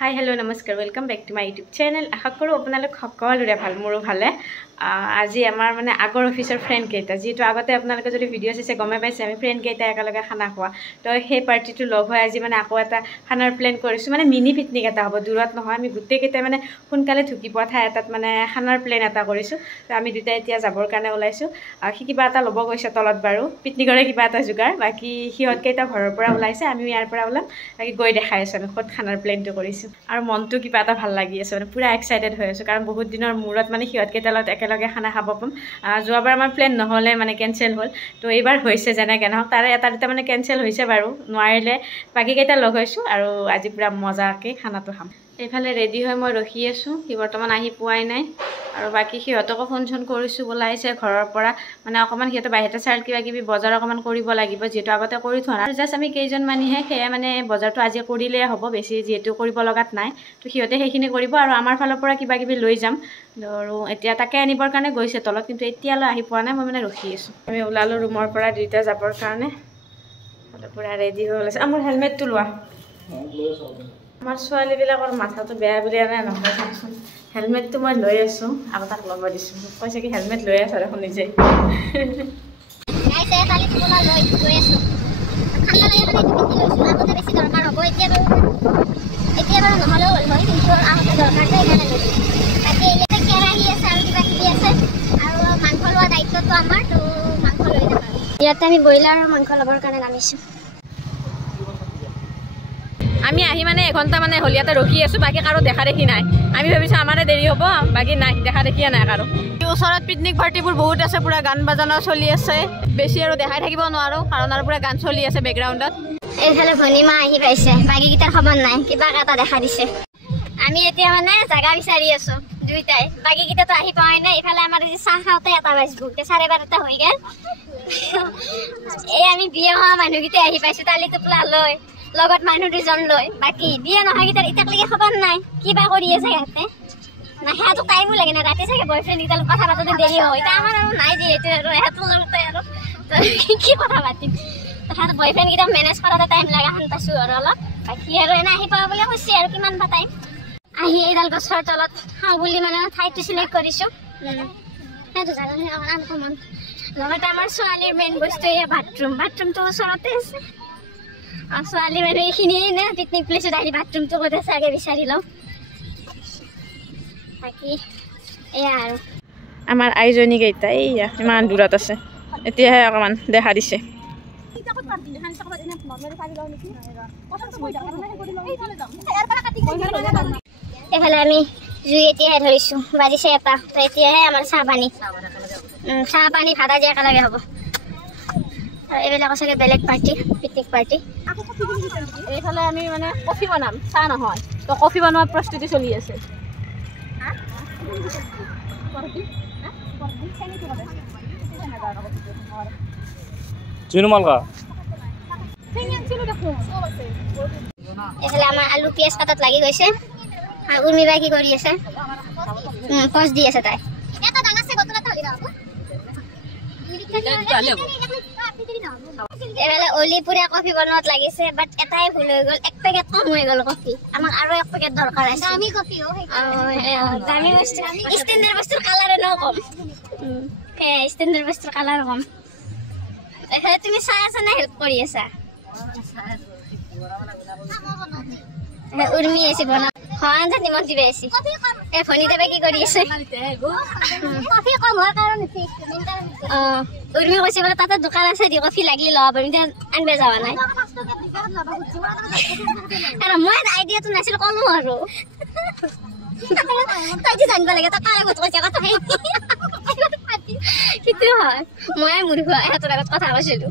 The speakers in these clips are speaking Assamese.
हाय हेलो नमस्कार welcome back to my YouTube channel आशा करूँ আপোনালোক সকলোৰে ভাল মোৰো ভালে আজি আমাৰ মানে আগৰ অফিচৰ ফ্ৰেন্ড কেইটা যেটো আগতে আপোনালোকে যদি ভিডিও চাইছে গমে পাইছে আমি ফ্ৰেন্ড কেইটা একেলগে খানা খোৱা তো সেই পাৰ্টিটো লগ হৈ আজি মানে আকৌ এটা খানাৰ প্ল্যান কৰিছো মানে মিনি পিকনিক এটা হ'ব দূৰত নহয় আমি গুটেই কেইটা মানে সোনকালে ঢুকি পোৱা ঠাই এটাত মানে খানাৰ প্ল্যান এটা কৰিছো তো আমি দুটা এতিয়া যাবৰ কাৰণে ওলাইছো আৰু কিবা এটা ল'ব গৈছে তলত বাৰু পিকনিকৰে কিবা এটা জুগাৰ বাকি হিহঁত কেইটা ঘৰৰ পৰা ওলাইছে আমি ইয়াৰ পৰা ওলাম বাকি গৈ দেখাই আছো আমি ক'ত খানাৰ প্ল্যানটো কৰিছো আৰু মনটো কিবা এটা ভাল লাগি আছে মানে পুৰা এক্সাইটেড হৈ আছো কাৰণ বহুত দিনৰ মূৰত মানে হিহঁত কেইটা লগত একেলগে খানা খাব পাম যোৱাবাৰ আমাৰ প্ল্যান নহলে মানে কেনসেল হ'ল তো এইবাৰ হৈছে যেনেকৈ নহওক তাৰে এটা দুটা মানে কেনসেল হৈছে বাৰু নোৱাৰিলে বাকি কেইটা লগ হৈছো আৰু আজি পুৰা মজাকে খানাটো খাম এইফালে ৰেডি হৈ মই ৰখি আছো কি বৰ্তমান আহি পোৱাই নাই আৰু বাকি হিহঁতকো ফোন কৰিছো বলাইছে ঘৰৰ পৰা মানে অকমান হিহঁতে বাহিৰতে চাল কিবা কিবি বজাৰ অকমান কৰিব লাগিব যেটো আগতে কৰি থোৱা আৰু জাস্ট আমি কেইজন মানিহে সেয়া মানে বজাৰটো আজি কৰিলে হ'ব বেছি যেটো কৰিব লগাত নাই তো হিহঁতে সেইখিনি কৰিব আৰু আমাৰ ফালৰ পৰা কিবা কিবি লৈ যাম আৰু এতিয়া তাকে আনিবৰ কাৰণে গৈছে তলত কিন্তু এতিয়ালৈ আহি পোৱা নাই মই মানে ৰখি আছো আমি ওলালো ৰুমৰ পৰা দুইটা যাবৰ কাৰণে পুৰা ৰেডি হৈ আছে আমাৰ হেলমেটটো লোৱা আমাৰ ছোৱালী বিলাকৰ মাথাটো বেয়া বুলি আনে নহয় চাচোন হেলমেটটো মই লৈ আছো আৰু তাক ল'ব দিছো কৈছে কি হেলমেট লৈ আছে দেখোন নিজে গাইছে কালি তোলা লৈ গৈ আছো ঠাণ্ডা লাগে কাৰণে পিন্ধি লৈছো আগতে বেছি দৰকাৰ হ'ব এতিয়া বাৰু নহলেও হ'ল হয় কিন্তু আগতে দৰকাৰটো এখানে লৈছো বাকি ইয়াতে কেৰাহী আছে আৰু কিবা কিবি আছে আৰু মাংস লোৱা দায়িত্বটো আমাৰ তো মাংস লৈ যাম ইয়াতে আমি ব্ৰইলাৰ মাংস ল'বৰ কাৰণে নামিছো আমি আহি মানে এঘন্টা মানে হলিয়াতে ৰখি আছো বাকি কাৰো দেখা দেখি নাই আমি ভাবিছো আমাৰে দেৰি হ'ব বাকি নাই দেখা দেখিয়া নাই কাৰো ওচৰত পিকনিক পাৰ্টিবোৰ বহুত আছে পুৰা গান বাজানা চলি আছে বেছি আৰু দেখাই থাকিব নোৱাৰো কাৰণ আৰু পুৰা গান চলি আছে বেকগ্ৰাউণ্ডত এইফালে ভনিমা আহি পাইছে বাকি কিটাৰ খবৰ নাই কিবা এটা দেখা দিছে আমি এতিয়া মানে জায়গা বিচাৰি আছো দুইটাই বাকি কিটাতো আহি পাই নাই ইফালে আমাৰ যি চাহ খাওতে এটা বাজবো 12:30 হৈ গেল এই আমি বিয়া হোৱা মানুহকিটা আহি পাইছো তালি টুপলা লৈ লগত মানুহ দুজন লৈ বাকি বিয়া নহয় কিটাৰ ইটাকলৈকে খবৰ নাই কিবা কৰি আছে ইয়াতে না হেতু টাইমও লাগে না ৰাতি চাগে বয়ফ্ৰেণ্ড কিটাৰ কথা পাতোতে দেৰি হয় এটা আমাৰ আৰু নাই যিহেতু আৰু হেতু লগতে আৰু কি কথা পাতিম তাহাঁত বয়ফ্ৰেণ্ড কিটা মেনেজ কৰাতে টাইম লাগা হান পাইছো আৰু অলপ বাকি আৰু এনে আহি পাব বুলি কৈছে আৰু কিমান বা টাইম আহি এইডাল গছৰ তলত খাওঁ বুলি মানে ঠাইটো চিলেক্ট কৰিছো সেইটো জানো আনকমন লগতে আমাৰ ছোৱালীৰ মেইন বস্তু এই বাথৰুমটো ওচৰতে আছে ছোৱালী মানে এইখিনিয়ে নে পিকনিক প্লেচত আহি বাথৰুমটো ক'ত আছে আগে বিচাৰি লওঁ বাকি এয়া আৰু আমাৰ আইজনী কেইটা এইয়া ইমান দূৰত আছে এতিয়াহে অকমান দেখা দিছে এইফালে আমি জুই এতিয়াহে ধৰিছো বাজিছে এটা তো এতিয়াহে আমাৰ চাহ পানী ভাত আজি একেলগে হ'ব এইবিলাক আছে বেলেগ পাৰ্টি পিকনিক পাৰ্টি এইফালে আমি মানে কফি বনাম চাহ নহয় তো কফি বনোৱাৰ প্ৰস্তুতি চলি আছে এইফালে আমাৰ আলু পিয়াজ কাটাত লাগি গৈছে আৰু উৰ্মিবাই কি কৰি আছে পজ দি আছে তাই এবেলা অলি পুৰা কফি বনোৱাত লাগিছে বাট এটাই ভুল হৈ গ'ল এক পেকেট কম হৈ গ'ল কফি আমাক আৰু এক পেকেট দৰকাৰ আছে দামী কফি দামী বস্তু ষ্টেণ্ডাৰ্ড বস্তুৰ কালাৰ এনেও কম ষ্টেণ্ডাৰ্ড বস্তুৰ কালাৰ কম এখানে তুমি চাই আছা না হেল্প কৰি আছা উৰ্মি আছে বনা হয় জানি নিমখ দিবে আছে এই ভনিতাবে কি কৰি আছে কফি কম হোৱাৰ কাৰণ উৰ্মি কৈছে বোলে তাতে দোকান আছে দি কফি লাগিলে ল'ব পাৰিম আনবে যাৱা নাই আৰু মই আইডিয়াটো নাছিল কলো আৰু তাই যে জানিব লাগে তাই কালে কৈছে কথা কিটো হয় মই মূৰ্খ এহঁতৰ আগত কথা কৈছিলো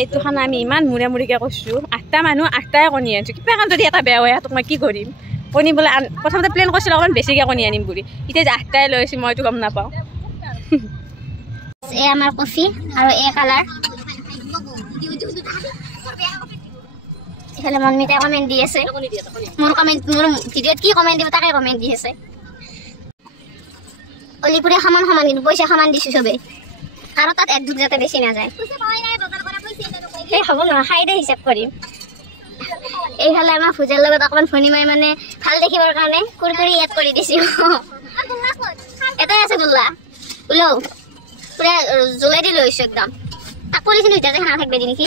এইটো খানা আমি ইমান মুৰিকে কৈছো 8টা মানুহ 8টাই কণী আনিছো কিবা কাৰণ যদি এটা বেয়া হয় তোক মই কি কৰিম কণী বোলে প্ৰথমতে প্লেন কৰিছিলো অকণমান বেছিকৈ কণী আনিম বুলি এতিয়া যে 8টাই লৈ আছো মইতো গম নাপাওঁ এই আমাৰ কফি আৰু এই কালাৰ এফালে মনমিতাই কমেণ্ট দি আছে মোৰ ভিডিঅ'ত কি কমেণ্ট দিব তাকে কমেণ্ট দি আছে অলিপুৰে সমান কিন্তু পইচা সমান দিছো চবেই আৰু তাত এক দুখ যাতে বেছি নাযায় এই হ'ব নহয় খাই দে হিচাপ কৰিম এইফালে আমাৰ ভুজাৰ লগত অকণমান ভনীমাই মানে ভাল দেখিবৰ কাৰণে কুৰকুৰি এড কৰি দিছো এটাই আছে গোল্লা ওলাও পুৰা জ্বলাই দি লৈছো একদম তাক কৰিছিলো এতিয়া যে খানা থাকবে দি নেকি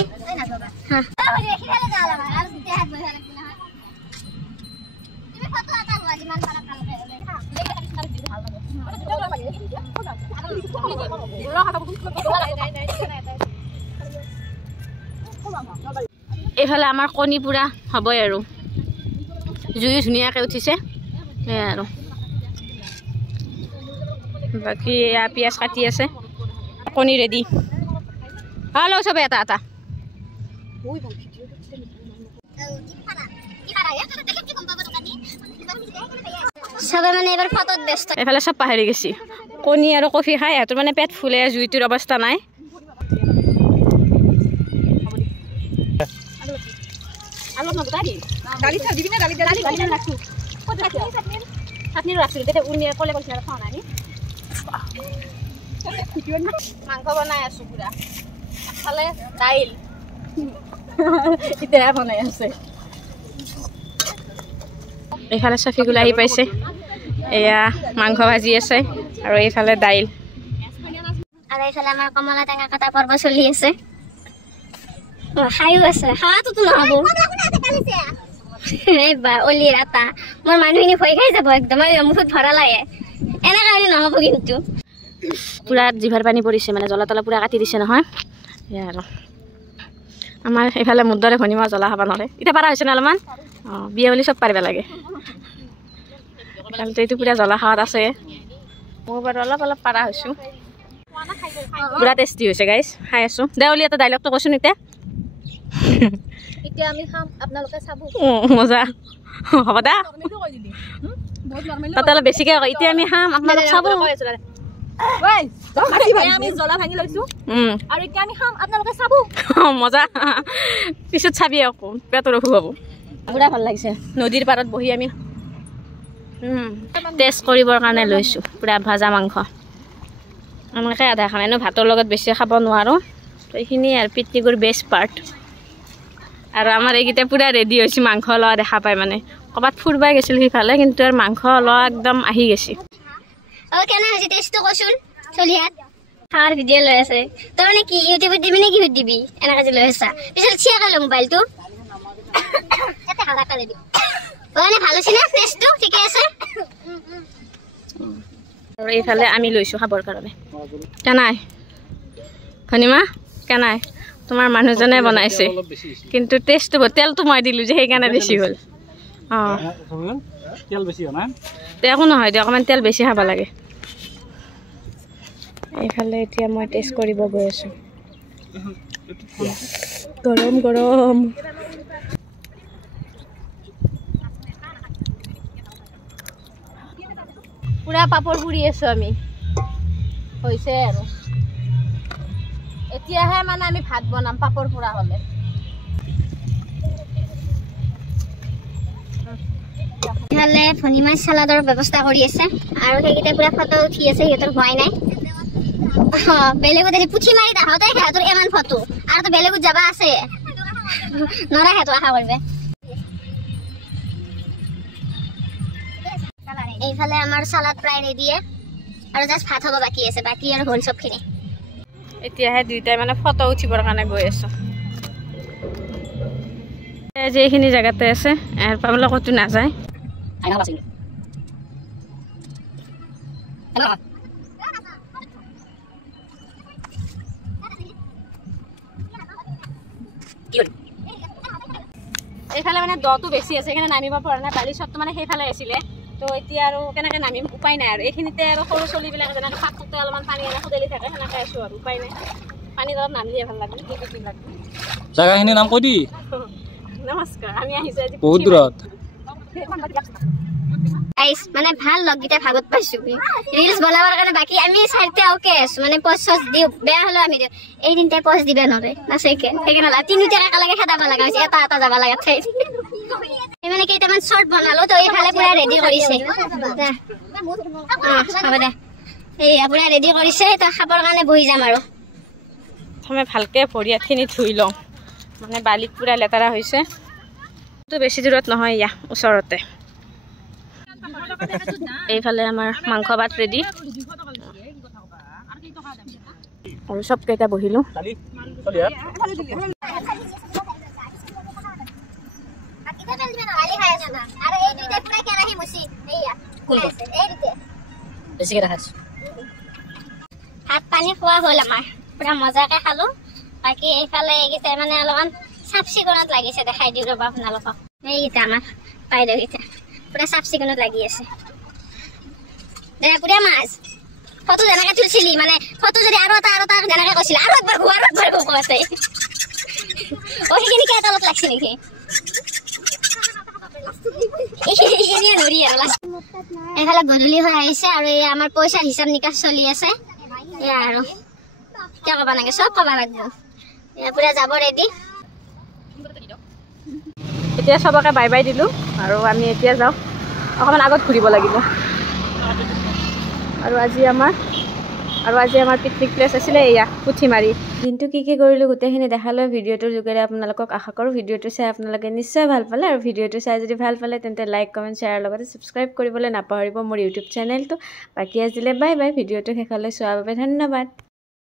এইফালে আমাৰ কণী পুৰা হ'বই আৰু জুই ধুনীয়াকৈ উঠিছে সেয়াই আৰু বাকী এয়া পিঁয়াজ কাটি আছে কণী ৰেডি হেল্ল' চবে এটা এটা সবে মানে এবাৰ ফটোত ব্যস্ত এইফালে চব পাহৰি গৈছি কণী আৰু কফি খাই সিহঁতৰ মানে পেট ফুলে জুইটোৰ অৱস্থা নাই মাংস বনাই আছো পুৰা খালে দাইল এতিয়া বনাই আছে এইফালে চফিকুল আহি পাইছে এয়া মাংস ভাজি আছে আৰু এইফালে দাইল আৰু এইফালে আমাৰ কমলা টেঙা কটা পৰ্ব চলি আছে খাইও আছে খাৱাটোতো নহ'ব এইবা অলিৰ আটা মোৰ মানুহখিনি ভয় খাই যাব একদম মুখত ভৰা লাগে এনেকৈ হ'লে নহ'ব কিন্তু পুৰা জিভাৰ পানী পৰিছে মানে জ্বলা তলা পুৰা কাটি দিছে নহয় এয়া আৰু আমাৰ এইফালে মোৰ দৰে ভনীমা জ্বলা খাব নোৱাৰে এতিয়া পাৰা হৈছে ন অলপমান অঁ বিয়া বুলি চব পাৰিব লাগে এইটো পুৰা জ্বলা খাৱাত আছে মই বাৰু অলপ অলপ পাৰা হৈছোঁ পুৰা টেষ্টি হৈছে গাইজ খাই আছোঁ দে অলি এটা ডাইলগটো কৈছোঁ এতিয়া এতিয়া আমি খাম আপোনালোকে চাব মজা হ'ব দা তাতে অলপ বেছিকৈ কয় এতিয়া আমি খাম আপোনালোকে চাব আমি জ্বলা ভাঙি লৈছো আৰু এতিয়া আমি খাম আপোনালোকে চাব মজা পিছত চাবি আকৌ পেটৰ অসুখ হ'ব পুৰা ভাল লাগিছে নদীৰ পাৰত বহি আমি টেষ্ট কৰিবৰ কাৰণে লৈছোঁ পুৰা ভাজা মাংস আমাকে আধা খাম এনেও ভাতৰ লগত বেছি খাব নোৱাৰোঁ তো এইখিনিয়ে আৰু পিকনিকৰ বেষ্ট পাৰ্ট আৰু আমাৰ এইকেইটা পুৰা ৰেডি হৈছে মাংস লোৱা দেখা পায় মানে ক'ৰবাত ফুৰিবাই গৈছিল সিফালে কিন্তু আৰু মাংস লোৱা একদম আহি গৈছে কেনে হৈছে টেষ্টটো কচোন চলিহাত খাৱাৰ ভিডিঅ' লৈ আছে তই মানে কি ইউটিউবত দিবি নে কিহত দিবি এনেকৈ যে লৈ আছা পিছত চিয়াকৈ ল মোবাইলটো মানে ভাল হৈছে নে টেষ্টটো ঠিকে আছে আৰু এইফালে আমি লৈছোঁ খাবৰ কাৰণে কেনাই ভনীমা কেনাই তোমাৰ মানুহজনে বনাইছে কিন্তু টেষ্টটো তেলটো মই দিলোঁ যে সেইকাৰণে বেছি হ'ল অঁ একো নহয় দিয়ক অকণমান তেল বেছি খাব লাগে এইফালে এতিয়া মই টেষ্ট কৰিব গৈ আছোঁ গৰম গৰম পুৰা পাপৰ পুৰি আছোঁ আমি হৈছে আৰু এতিয়াহে মানে আমি ভাত বনাম পাপৰ পুৰা হ'লে ইফালে ভনীমাই চালাডৰ ব্যৱস্থা কৰি আছে আৰু সেইকেইটা পুৰা ফটো উঠি আছে সিহঁতৰ হোৱাই নাই বেলেগত এনে পুঠি মাৰি আহোঁতে সিহঁতৰ ইমান ফটো আৰু তো বেলেগত যাবা আছে নৰা সিহঁতো আশা কৰিবে এইফালে আমাৰ চালাড প্ৰায় ৰেডিয়ে আৰু জাষ্ট ভাত হ'ব বাকী আছে বাকী আৰু হ'ল চবখিনি এতিয়াহে দুইটাই মানে ফটো উঠিবৰ কাৰণে গৈ আছোঁ যে এইখিনি জেগাতে আছে এৰ পাবলৈ ক'তো নাযায় এইফালে মানে দটো বেছি আছে সেইকাৰণে নামিব পৰা নাই বালি চবটো মানে সেইফালে আছিলে তো এতিয়া আৰু কেনেকৈ নামিম উপায় নাই আৰু এইখিনিতে আৰু সৰু চলিবিলাকে যেনেকৈ পাততে অলপমান পানী এনে খুদেলি থাকে সেনেকৈ আছোঁ আৰু উপায় নাই পানী তলত নামিলে ভাল লাগে কি লাগে জাগাখিনিৰ নাম কৈ দি নমস্কাৰ আমি আহিছোঁ আজি বহুত দূৰত গাইজ মানে ভাল লগকেইটা ভাগত পাইছোঁ ৰিলছ বনাবৰ কাৰণে বাকী আমি চাৰিটা অ'কে আছোঁ মানে পজ চজ দিওঁ বেয়া হ'লেও আমি দিওঁ এই তিনিটাই পজ দিবে নোৱাৰে নাচাইকে সেইকাৰণে তিনিটা একেলগে খেদাব লগা হৈছে এটা এটা যাব লগা ঠাইত মানে কেইটামান শ্বৰ্ট বনালো তো এইফালে পুৰা ৰেডি কৰিছে হ'ব দে এই পুৰা ৰেডি কৰিছে তো খাবৰ কাৰণে বহি যাম আৰু প্ৰথমে ভালকৈ ভৰি হাতখিনি ধুই লওঁ মানে বালিত পুৰা লেতেৰা হৈছে তো বেছি দূৰত নহয় ইয়া ওচৰতে এইফালে আমাৰ মাংস ভাত ৰেডি আৰু সব কেইটা বহিলো ভাত পানী খোৱা হ'ল আমাৰ পুৰা মজাকে খালো বাকী এইফালে এইকেইটা মানে অলপমান চাফ চিকুণত লাগিছে দেখাই দিওঁ ৰ'বা আপোনালোকক এইকেইটা আমাৰ বাইদেউকেইটা পুৰা চাফ চিকুণত লাগি আছে পুৰা মাছ ফটো যেনেকে তুলিছিলি মানে ফটো যদি আৰু এটা যেনেকে কৈছিলি আৰু একবাৰ কৈছে সেইখিনিকে এটা অলপ লাগছে নেকি এইফালে গধূলি হৈ আহিছে আৰু এই আমাৰ পইচাৰ হিচাপ নিকাচ চলি আছে এয়া আৰু কিয় ক'ব লাগে চব ক'ব লাগিব পুৰা যাব ৰেডি এতিয়া সবকে বাই বাই দিলোঁ আৰু আমি এতিয়া যাওঁ অকণমান আগত ঘূৰিব লাগিব আৰু আজি আমাৰ পিকনিক প্লেচ আছিলে এয়া পুঠিমাৰি দিনটো কি কৰিলোঁ গোটেইখিনি দেখালোঁ ভিডিঅ'টোৰ যোগেৰে আপোনালোকক আশা কৰোঁ ভিডিঅ'টো চাই আপোনালোকে নিশ্চয় ভাল পালে আৰু ভিডিঅ'টো চাই যদি ভাল পালে তেন্তে লাইক কমেণ্ট শ্বেয়াৰ লগতে ছাবস্ক্ৰাইব কৰিবলৈ নাপাহৰিব মোৰ ইউটিউব চেনেলটো বাকী আজিলৈ বাই বাই ভিডিঅ'টো শেষলৈ চোৱাৰ বাবে ধন্যবাদ